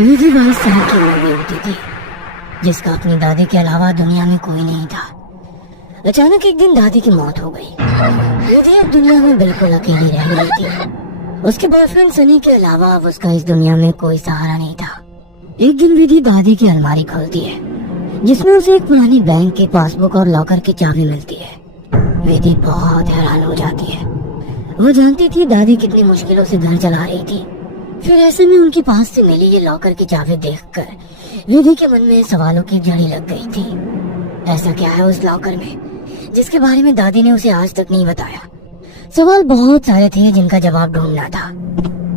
विधि 22 साल की उम्र में होती थी, जिसका अपनी दादी के अलावा दुनिया में कोई नहीं था। अचानक एक दिन दादी की मौत हो गई। विधि अब दुनिया में बिल्कुल अकेली रह गई थी। उसके बॉयफ्रेंड सनी के अलावा अब उसका इस दुनिया में कोई सहारा नहीं था। एक दिन विधि दादी की अलमारी खोलती है, जिसमें उसे एक पुरानी बैंक की पासबुक और लॉकर की चाबी मिलती है। विधि बहुत हैरान हो जाती है। वो जानती थी दादी कितनी मुश्किलों से घर चला रही थी। फिर ऐसे में उनके पास से मिली ये लॉकर की चाबी देखकर विधि के मन में सवालों की जड़ी लग गई थी। ऐसा क्या है उस लॉकर में जिसके बारे में दादी ने उसे आज तक नहीं बताया? सवाल बहुत सारे थे जिनका जवाब ढूंढना था।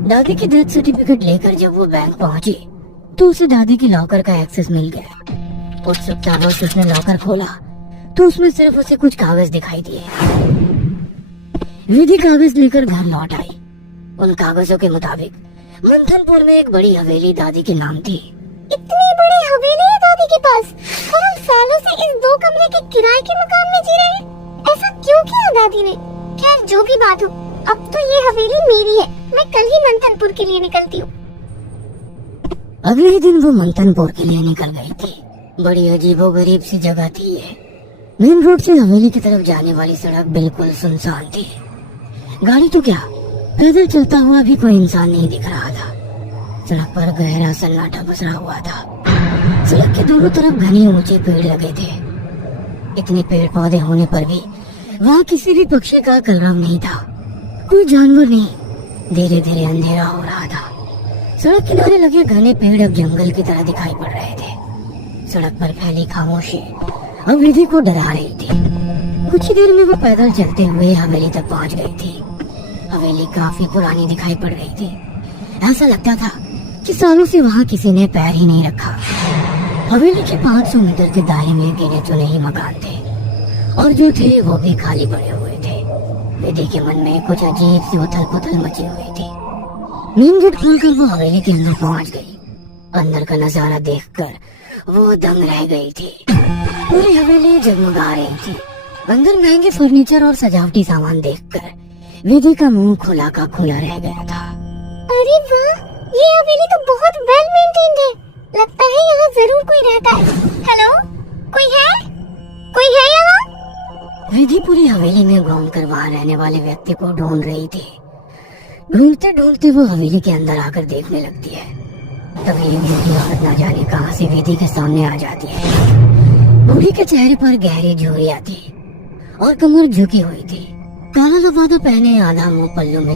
दादी की डेथ सर्टिफिकेट लेकर जब वो बैंक पहुंची तो उसे दादी की लॉकर का एक्सेस मिल गया। उत्सुकतावश उसने लॉकर खोला तो उसमें सिर्फ उसे कुछ कागज दिखाई दिए। विधि कागज लेकर घर लौट आई। उन कागजों के मुताबिक मंथनपुर में एक बड़ी हवेली दादी के नाम थी। इतनी बड़ी हवेली है दादी के पास और हम सालों से इस 2 कमरे के किराए के मकान में जी रहे हैं। ऐसा क्यों किया दादी ने? खैर जो भी बात हो, अब तो ये हवेली मेरी है। मैं कल ही मंथनपुर के लिए निकलती हूँ। अगले ही दिन वो मंथनपुर के लिए निकल गई थी। बड़ी अजीबोगरीब सी जगह थी ये। मेन रोड से हवेली की तरफ जाने वाली सड़क बिल्कुल सुनसान थी। गाड़ी तो क्या, पैदल चलता हुआ भी कोई इंसान नहीं दिख रहा था। सड़क पर गहरा सन्नाटा पसरा हुआ था। सड़क के दोनों तरफ घने ऊंचे पेड़ लगे थे। इतने पेड़ पौधे होने पर भी वहाँ किसी भी पक्षी का कलरव नहीं था। कोई जानवर नहीं। धीरे धीरे अंधेरा हो रहा था। सड़क किनारे लगे घने पेड़ अब जंगल की तरह दिखाई पड़ रहे थे। सड़क पर फैली खामोशी अब विधि को डरा रही थी। कुछ ही देर में वो पैदल चलते हुए हवेली तक पहुंच गई थी। हवेली काफी पुरानी दिखाई पड़ रही थी। ऐसा लगता था कि सालों से वहाँ किसी ने पैर ही नहीं रखा। हवेली के 500 मीटर के दायरे में गिने चुने ही मकान थे और जो थे वो भी खाली पड़े हुए थे। विधि के मन में कुछ अजीब सी उथल पुथल मची हुई थी। मेन गेट खोलकर वो हवेली के अंदर पहुंच गई। अंदर का नजारा देखकर वो दंग रह गई थी। पूरी हवेली जगमगा रही थी। अंदर महंगे फर्नीचर और सजावटी सामान देखकर विधि का मुंह खुला का खुला रह गया था। अरे वाह, ये हवेली तो बहुत वेल मेंटेन्ड है। लगता है यहाँ जरूर कोई रहता है। हेलो, कोई है? कोई है यहाँ? विधि पूरी हवेली में घूमकर वहाँ रहने वाले व्यक्ति को ढूंढ रही थी। ढूंढते ढूंढते वो हवेली के अंदर आकर देखने लगती है। तभी एक बूढ़ी औरत न जाने कहां से विधि के सामने आ जाती है। बूढ़ी के चेहरे पर गहरी झुर्रियां थी और कमर झुकी हुई थी। काला लबादा पहने, आधा मुंह पल्लू में